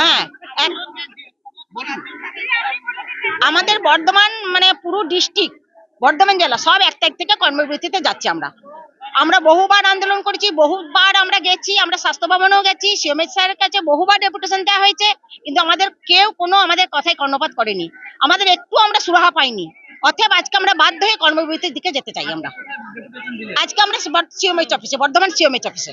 হ্যাঁ, আমাদের বর্ধমান মানে পুরো ডিস্ট্রিক্ট বর্ধমান জেলা সব 1 তারিখ থেকে কর্মবিরতিতে যাচ্ছি। আমরা বহুবার আন্দোলন করেছি, বহুবার আমরা গেছি, আমরা স্বাস্থ্য ভবনেও গেছি, সিএম স্যারের কাছে বহুবার ডেপুটেশন দেওয়া হয়েছে, কিন্তু আমাদের কেউ কোনো আমাদের কথায় কর্ণপাত করেনি, আমাদের একটু আমরা সুরাহা পাইনি। অতএব আজকে আমরা বাধ্য হয়ে কর্মবিরতির দিকে যেতে চাই। আজকে আমরা সিএমএইচ অফিসে, বর্ধমান সিএমএইচ অফিসে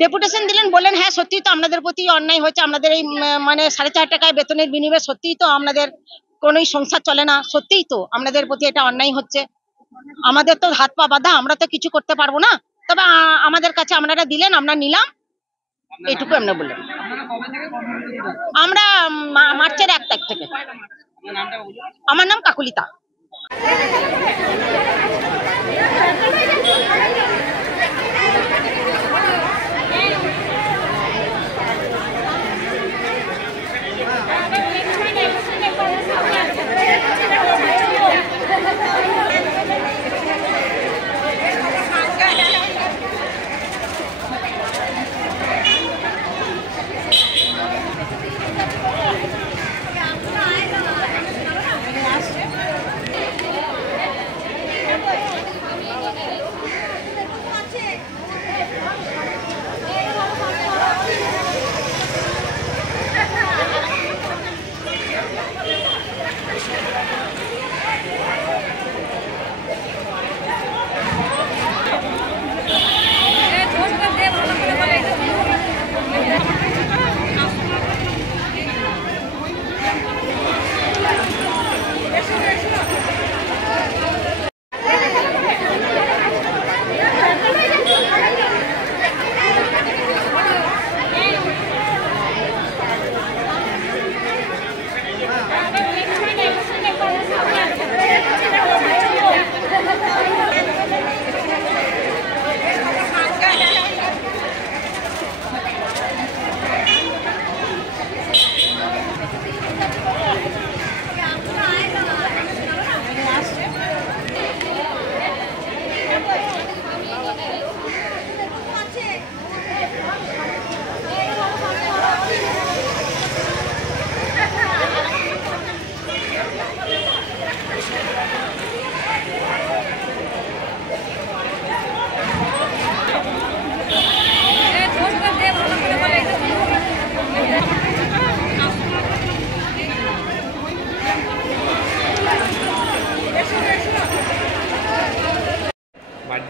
ডেপুটেশন দিলেন, বললেন হ্যাঁ সত্যি তো আপনাদের প্রতি অন্যায় হয়েছে, আপনাদের এই মানে 4.5 টাকায় বেতনের বিনিময়ে সত্যিই তো আপনাদের কোনো সংসার চলে না, সত্যিই তো আপনাদের প্রতি এটা অন্যায় হচ্ছে, আমাদের তো হাত পা বাঁধা, আমরা তো কিছু করতে পারবো না, তবে আমাদের কাছে আপনারা দিলেন, আমরা নিলাম, এইটুকু আমরা বললেন। আমরা মার্চের 1 তারিখ থেকে। আমার নাম কাকুলিতা।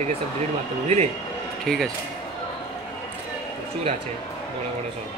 থেকে সব ডিলিট মারতে বুঝলি? ঠিক আছে, প্রচুর আছে বড় বড় সব।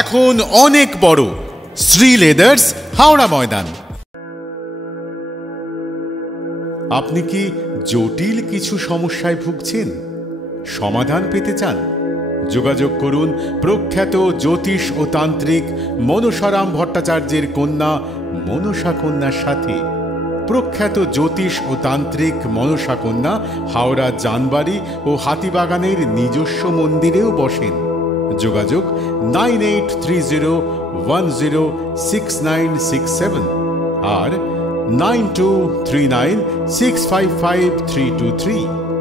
এখন অনেক বড় শ্রী লেদার্স হাওড়া ময়দান। আপনি কি জটিল কিছু সমস্যায় ভুগছেন, সমাধান পেতে চান? যোগাযোগ করুন প্রখ্যাত জ্যোতিষ ও তান্ত্রিক মনসারাম ভট্টাচার্যের কন্যা মনসা কন্যার সাথে। প্রখ্যাত জ্যোতিষ ও তান্ত্রিক মনসা কন্যা হাওড়া জানবাড়ি ও হাতিবাগানের নিজস্ব মন্দিরেও বসেন। যোগাযোগ 9830 923967 আর 9239655323।